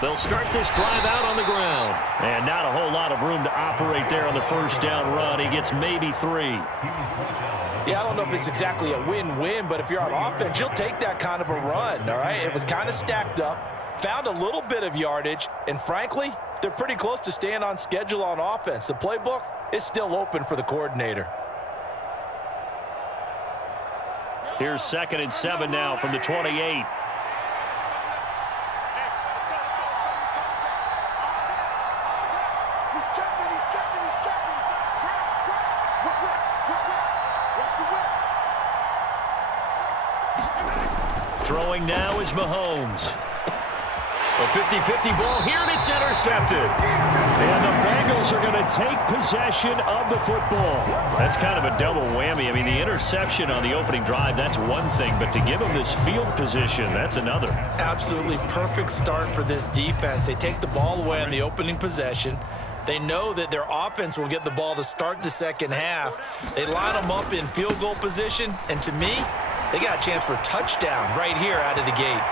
They'll start this drive out on the ground. And not a whole lot of room to operate there on the first down run. He gets maybe 3. Yeah, I don't know if it's exactly a win-win, but if you're on offense, you'll take that kind of a run, all right? It was kind of stacked up, found a little bit of yardage, and frankly, they're pretty close to staying on schedule on offense. The playbook is still open for the coordinator. Here's 2nd and 7 now from the 28. Throwing now is Mahomes. A 50-50 ball here, and it's intercepted. And the Bengals are going to take possession of the football. That's kind of a double whammy. I mean, the interception on the opening drive, that's one thing, but to give them this field position, that's another. Absolutely perfect start for this defense. They take the ball away on the opening possession. They know that their offense will get the ball to start the second half. They line them up in field goal position, and to me, they got a chance for a touchdown right here out of the gate.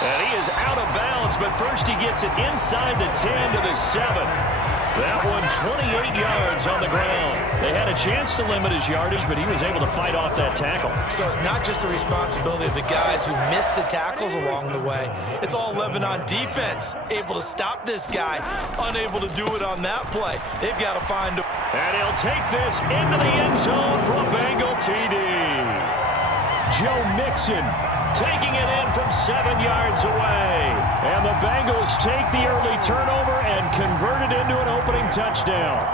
And he is out of bounds, but first he gets it inside the 10 to the 7. That one 28 yards on the ground. They had a chance to limit his yardage, but he was able to fight off that tackle. So it's not just the responsibility of the guys who missed the tackles along the way. It's all 11 on defense, able to stop this guy, unable to do it on that play. They've got to find a... And he'll take this into the end zone for a Bengal TD. Joe Mixon taking it in from 7 yards away. And the Bengals take the early turnover and convert it into an opening touchdown.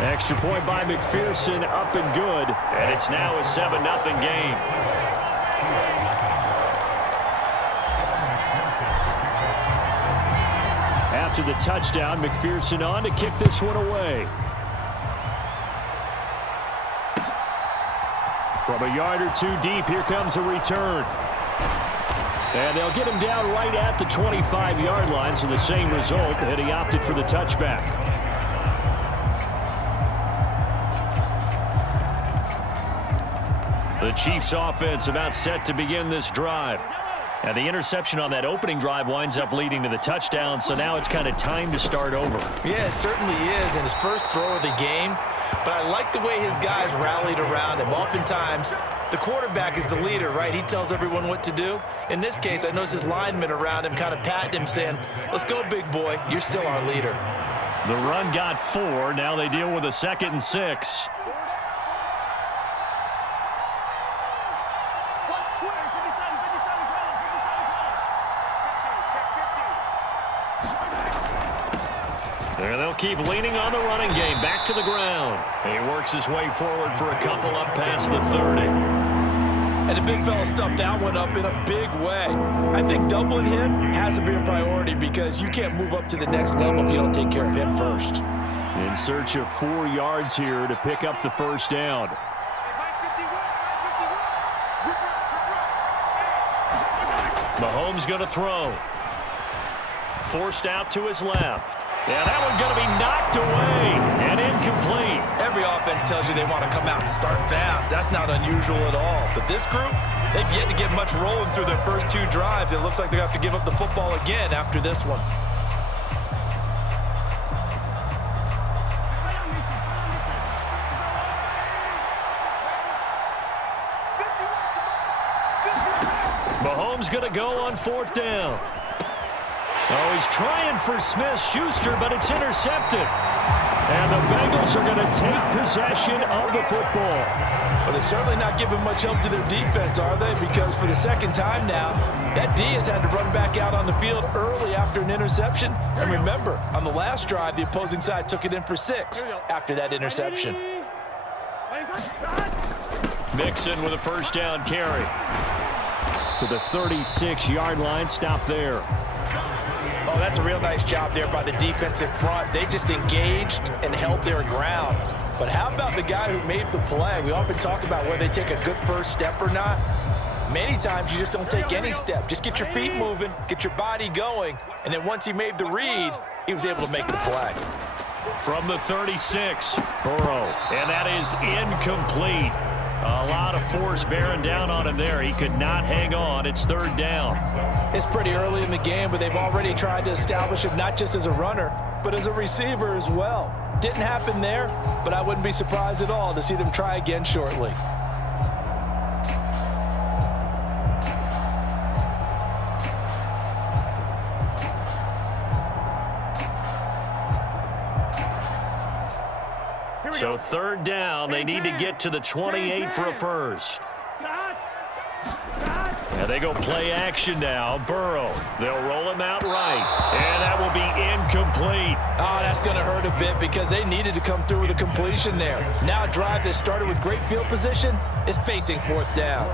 Extra point by McPherson, up and good. And it's now a 7-0 game. After the touchdown, McPherson on to kick this one away. From a yard or two deep, here comes a return. And they'll get him down right at the 25-yard line, so the same result, and he opted for the touchback. The Chiefs' offense about set to begin this drive. And the interception on that opening drive winds up leading to the touchdown, so now it's kind of time to start over. Yeah, it certainly is in his first throw of the game. But I like the way his guys rallied around him. Oftentimes, the quarterback is the leader, right? He tells everyone what to do. In this case, I noticed his linemen around him kind of patting him, saying, let's go, big boy. You're still our leader. The run got 4. Now they deal with a 2nd and 6. And they'll keep leaning on the running game. Back to the ground. He works his way forward for a couple up past the 30. And the big fella stuffed that one up in a big way. I think doubling him has to be a priority because you can't move up to the next level if you don't take care of him first. In search of 4 yards here to pick up the first down. Mahomes going to throw. Forced out to his left. Yeah, that one going to be knocked away and incomplete. Every offense tells you they want to come out and start fast. That's not unusual at all. But this group, they've yet to get much rolling through their first 2 drives. It looks like they have to give up the football again after this one. Mahomes going to go on 4th down. Oh, he's trying for Smith-Schuster, but it's intercepted. And the Bengals are going to take possession of the football. But they're certainly not giving much help to their defense, are they? Because for the second time now, that D has had to run back out on the field early after an interception. And remember, on the last drive, the opposing side took it in for 6 after that interception. Mixon with a first down carry. To the 36-yard line, stop there. Oh, that's a real nice job there by the defensive front. They just engaged and held their ground. But how about the guy who made the play? We often talk about whether they take a good first step or not. Many times you just don't take any step. Just get your feet moving, get your body going, and then once he made the read, he was able to make the play. From the 36, Burrow, and that is incomplete. A lot of force bearing down on him there. He could not hang on. It's third down. It's pretty early in the game, but they've already tried to establish him not just as a runner, but as a receiver as well. Didn't happen there, but I wouldn't be surprised at all to see them try again shortly. So third down, they need to get to the 28 for a first. And they go play action now. Burrow, they'll roll him out right. And that will be incomplete. Oh, that's going to hurt a bit because they needed to come through with a completion there. Now a drive that started with great field position is facing fourth down.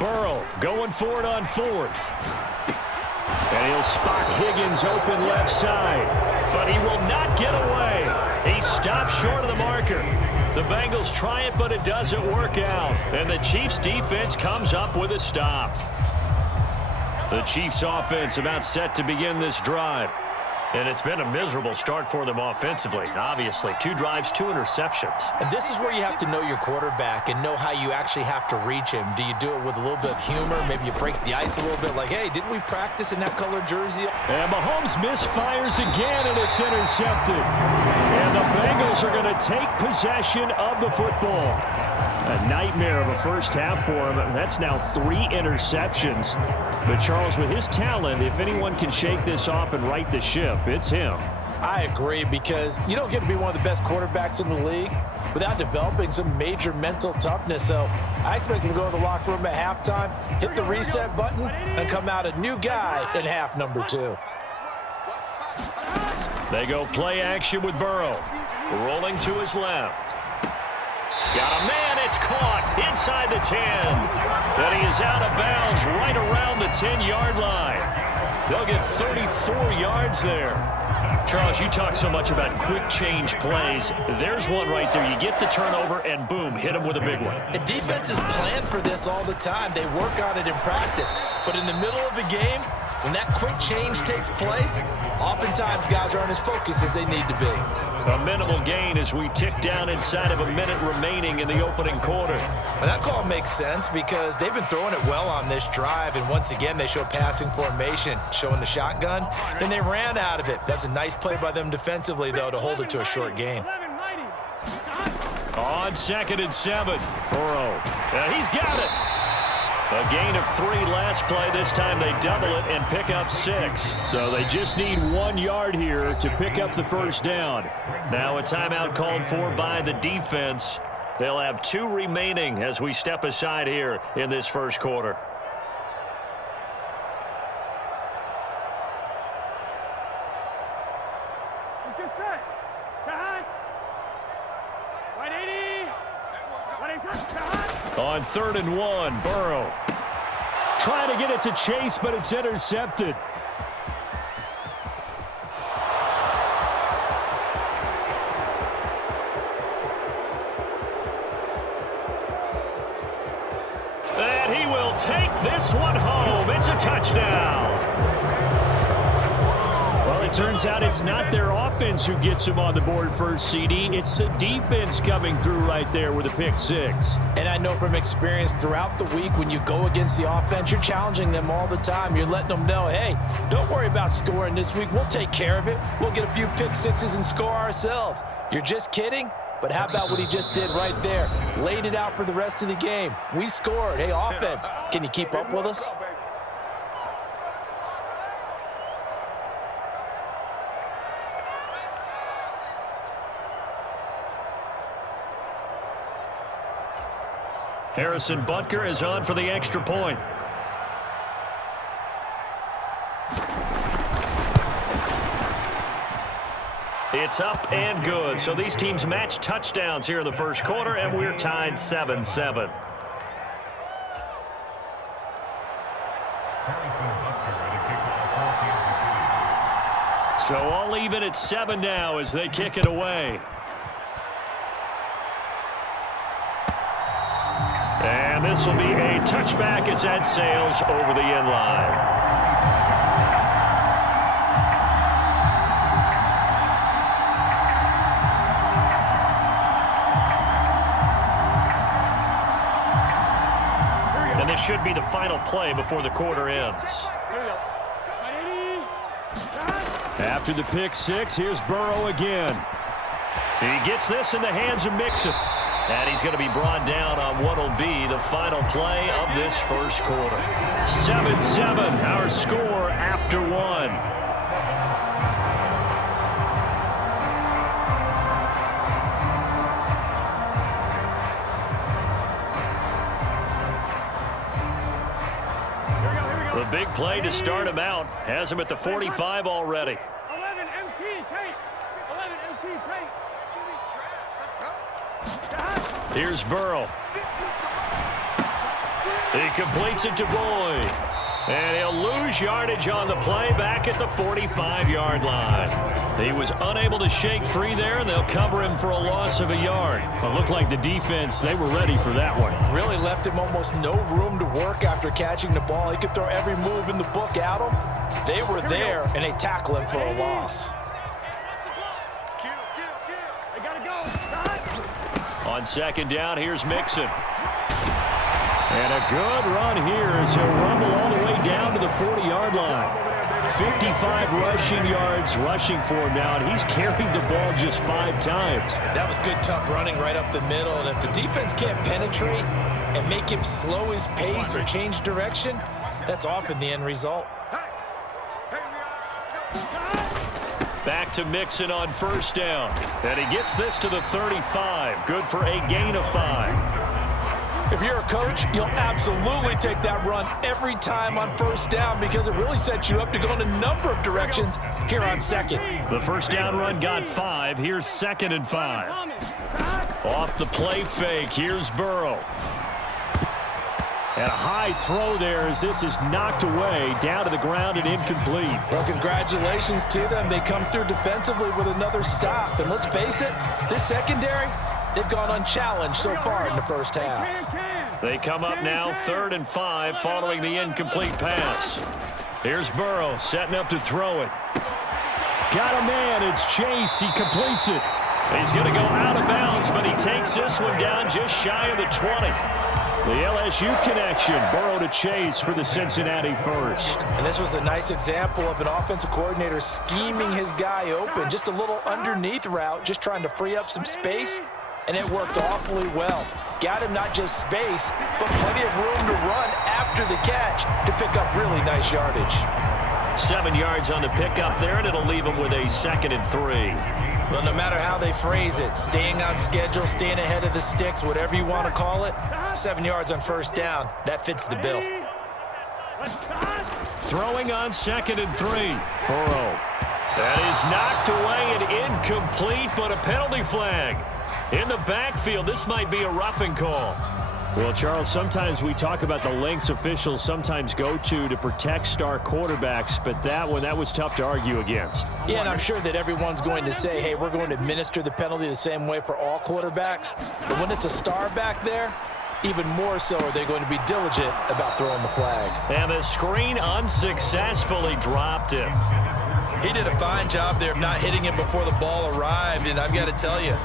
Burrow going for it on fourth. And he'll spot Higgins open left side. But he will not get away. He stops short of the marker. The Bengals try it, but it doesn't work out. And the Chiefs defense comes up with a stop. The Chiefs offense about set to begin this drive. And it's been a miserable start for them offensively. Obviously, 2 drives, 2 interceptions. And this is where you have to know your quarterback and know how you actually have to reach him. Do you do it with a little bit of humor? Maybe you break the ice a little bit like, hey, didn't we practice in that color jersey? And Mahomes misfires again, and it's intercepted. And the Bengals are going to take possession of the football. A nightmare of a first half for him. That's now 3 interceptions. But Charles, with his talent, if anyone can shake this off and right the ship, it's him. I agree, because you don't get to be one of the best quarterbacks in the league without developing some major mental toughness. So I expect him to go in the locker room at halftime, hit the reset button, and come out a new guy in half number 2. They go play action with Burrow. Rolling to his left. Got a man, it's caught inside the 10. Then he is out of bounds right around the 10-yard line. They'll get 34 yards there. Charles, you talk so much about quick change plays. There's one right there. You get the turnover and boom, hit him with a big one. And defenses plan for this all the time. They work on it in practice. But in the middle of the game, when that quick change takes place, oftentimes guys aren't as focused as they need to be. A minimal gain as we tick down inside of a minute remaining in the opening quarter. And that call makes sense because they've been throwing it well on this drive, and once again they show passing formation, showing the shotgun. Then they ran out of it. That's a nice play by them defensively, though, to hold it to a short gain. On 2nd and 7, Burrow. He's got it. A gain of 3 last play. This time they double it and pick up 6. So they just need 1 yard here to pick up the first down. Now a timeout called for by the defense. They'll have 2 remaining as we step aside here in this first quarter. Let's get set. On 3rd and 1, Burrow. Trying to get it to Chase, but it's intercepted. And he will take this one home. It's a touchdown. Well, it turns out it's not their offense who gets him on the board first, CD. It's the defense coming through right there with a pick 6. And I know from experience throughout the week, when you go against the offense, you're challenging them all the time. You're letting them know, hey, don't worry about scoring this week. We'll take care of it. We'll get a few pick 6s and score ourselves. You're just kidding? But how about what he just did right there? Laid it out for the rest of the game. We scored. Hey, offense, can you keep up with us? Harrison Butker is on for the extra point. It's up and good. So these teams match touchdowns here in the first quarter, and we're tied 7-7. So all even at 7 now as they kick it away. And this will be a touchback as that sails over the end line. And this should be the final play before the quarter ends. After the pick six, here's Burrow again. He gets this in the hands of Mixon. And he's going to be brought down on what will be the final play of this first quarter. 7-7, our score after one. The big play to start him out has him at the 45 already. 11 MT tape. 11 MT tape. Here's Burrow. He completes it to Boyd. And he'll lose yardage on the play back at the 45-yard line. He was unable to shake free there, and they'll cover him for a loss of a yard. Well, it looked like the defense, they were ready for that one. Really left him almost no room to work after catching the ball. He could throw every move in the book at him. They were there, and they tackle him for a loss. On second down, here's Mixon. And a good run here as he'll rumble all the way down to the 40-yard line. 55 rushing yards rushing for him now, and he's carried the ball just 5 times. That was good, tough running right up the middle. And if the defense can't penetrate and make him slow his pace or change direction, that's often the end result. Back to Mixon on first down. And he gets this to the 35. Good for a gain of 5. If you're a coach, you'll absolutely take that run every time on first down because it really sets you up to go in a number of directions here on second. The first down run got 5. Here's 2nd and 5. Off the play fake. Here's Burrow. And a high throw there as this is knocked away down to the ground and incomplete. Well, congratulations to them. They come through defensively with another stop. And let's face it, this secondary, they've gone unchallenged so far in the first half. They come up now 3rd and 5 following the incomplete pass. Here's Burrow setting up to throw it. Got a man. It's Chase. He completes it. He's going to go out of bounds, but he takes this one down just shy of the 20. The LSU connection, Burrow to Chase for the Cincinnati first. And this was a nice example of an offensive coordinator scheming his guy open. Just a little underneath route, just trying to free up some space, and it worked awfully well. Got him not just space, but plenty of room to run after the catch to pick up really nice yardage. 7 yards on the pickup there, and it'll leave him with a 2nd and 3. Well, no matter how they phrase it, staying on schedule, staying ahead of the sticks, whatever you want to call it, 7 yards on first down, that fits the bill. Throwing on 2nd and 3. Burrow. That is knocked away and incomplete, but a penalty flag. In the backfield, this might be a roughing call. Well, Charles, sometimes we talk about the lengths officials sometimes go to protect star quarterbacks, but that was tough to argue against. Yeah, and I'm sure that everyone's going to say, hey, we're going to administer the penalty the same way for all quarterbacks. But when it's a star back there, even more so are they going to be diligent about throwing the flag. And the screen unsuccessfully dropped him. He did a fine job there of not hitting him before the ball arrived, and I've got to tell you,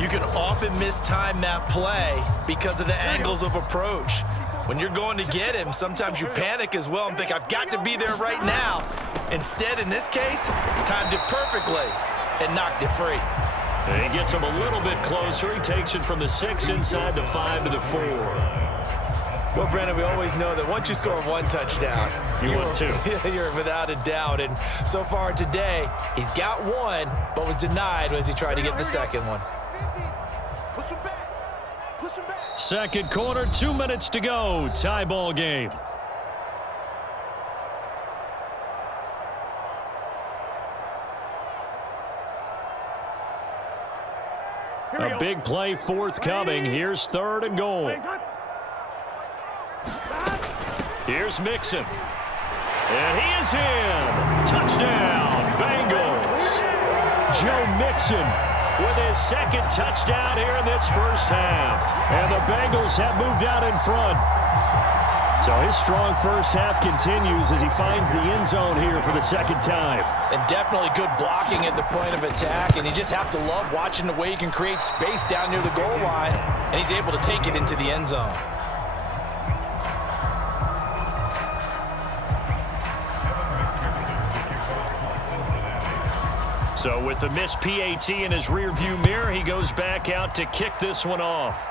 you can often mistime that play because of the angles of approach. When you're going to get him, sometimes you panic as well and think, I've got to be there right now. Instead, in this case, timed it perfectly and knocked it free. And he gets him a little bit closer. He takes it from the 6 inside the 5 to the 4. Well, Brandon, we always know that once you score one touchdown, you're 2. You're without a doubt. And so far today, he's got one, but was denied as he tried to get the second one. Second quarter, 2 minutes to go. Tie ball game. A big play forthcoming. Here's 3rd and goal. Here's Mixon. And he is in. Touchdown, Bengals. Joe Mixon with his second touchdown here in this first half. And the Bengals have moved out in front. So his strong first half continues as he finds the end zone here for the second time. And definitely good blocking at the point of attack. And you just have to love watching the way he can create space down near the goal line. And he's able to take it into the end zone. So with the missed PAT in his rearview mirror, he goes back out to kick this one off.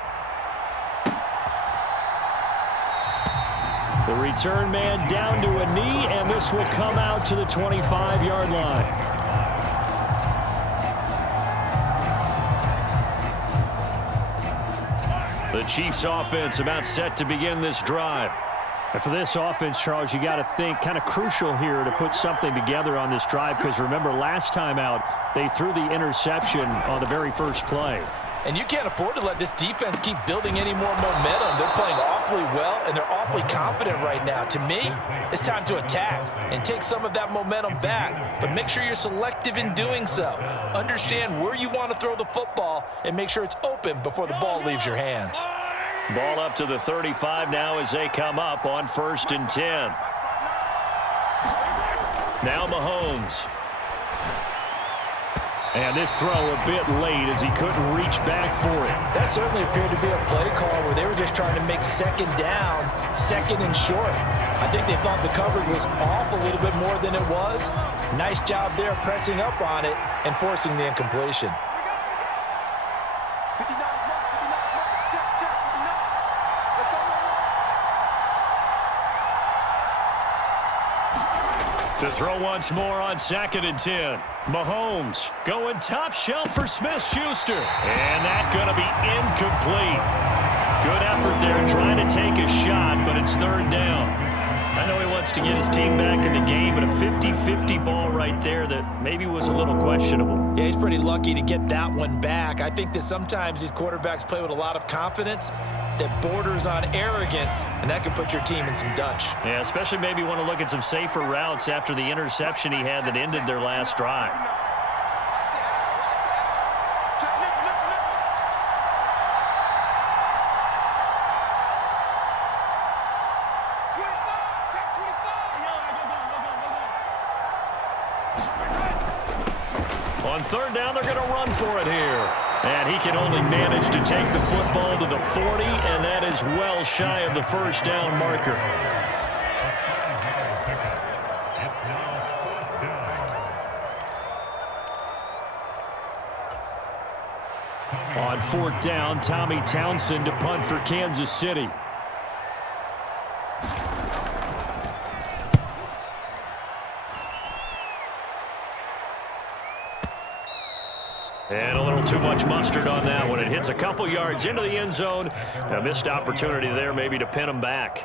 The return man down to a knee, and this will come out to the 25-yard line. The Chiefs offense about set to begin this drive. And for this offense, Charles, you got to think kind of crucial here to put something together on this drive, because remember last time out they threw the interception on the very first play. And you can't afford to let this defense keep building any more momentum. They're playing awfully well, and they're awfully confident right now. To me, it's time to attack and take some of that momentum back. But make sure you're selective in doing so. Understand where you want to throw the football and make sure it's open before the ball leaves your hands. Ball up to the 35 now as they come up on 1st and 10. Now Mahomes. And this throw a bit late as he couldn't reach back for it. That certainly appeared to be a play call where they were just trying to make second down, second and short. I think they thought the coverage was off a little bit more than it was. Nice job there pressing up on it and forcing the incompletion. To throw once more on 2nd and 10. Mahomes going top shelf for Smith-Schuster. And that going to be incomplete. Good effort there trying to take a shot, but it's 3rd down. I know he wants to get his team back in the game, but a 50-50 ball right there that maybe was a little questionable. Yeah, he's pretty lucky to get that one back. I think that sometimes these quarterbacks play with a lot of confidence that borders on arrogance, and that can put your team in some Dutch. Yeah, especially maybe want to look at some safer routes after the interception he had that ended their last drive. On 3rd down, they're going to run for it here. And he can only manage to take the football to the 40, and that is well shy of the 1st down marker. On 4th down, Tommy Townsend to punt for Kansas City. And a little too much mustard on that one. It hits a couple yards into the end zone. A missed opportunity there maybe to pin him back.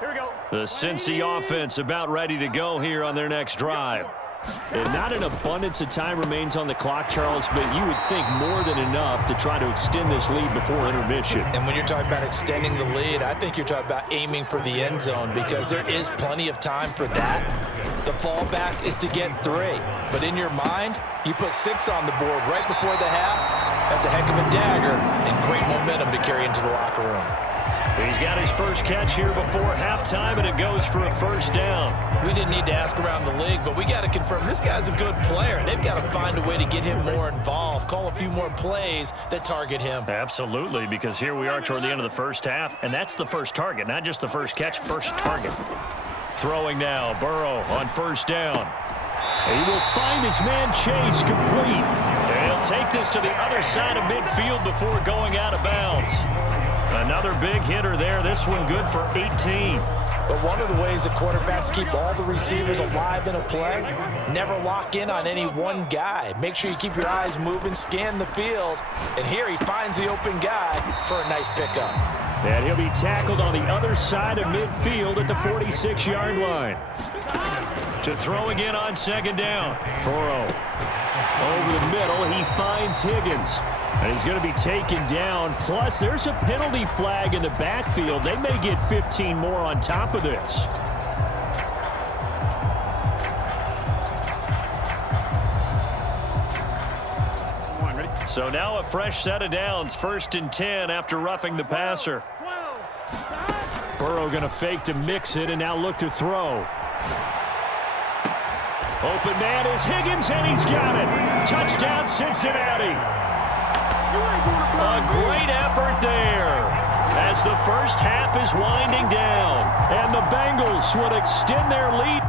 Here we go. The Cincy offense about ready to go here on their next drive. And not an abundance of time remains on the clock, Charles, but you would think more than enough to try to extend this lead before intermission. And when you're talking about extending the lead, I think you're talking about aiming for the end zone, because there is plenty of time for that. The fallback is to get 3. But in your mind, you put 6 on the board right before the half. That's a heck of a dagger and great momentum to carry into the locker room. He's got his first catch here before halftime, and it goes for a 1st down. We didn't need to ask around the league, but we got to confirm this guy's a good player. They've got to find a way to get him more involved, call a few more plays that target him. Absolutely, because here we are toward the end of the first half, and that's the first target, not just the first catch, first target. Throwing now, Burrow on 1st down. He will find his man Chase complete. And he'll take this to the other side of midfield before going out of bounds. Another big hitter there. This one good for 18. But one of the ways the quarterbacks keep all the receivers alive in a play, never lock in on any one guy. Make sure you keep your eyes moving, scan the field. And here he finds the open guy for a nice pickup. And he'll be tackled on the other side of midfield at the 46-yard line. To throw again on 2nd down. Burrow over the middle. He finds Higgins. And he's going to be taken down. Plus, there's a penalty flag in the backfield. They may get 15 more on top of this. So now a fresh set of downs, 1st and 10 after roughing the passer. Burrow going to fake to mix it and now look to throw. Open man is Higgins, and he's got it. Touchdown, Cincinnati. A great effort there as the first half is winding down, and the Bengals would extend their lead.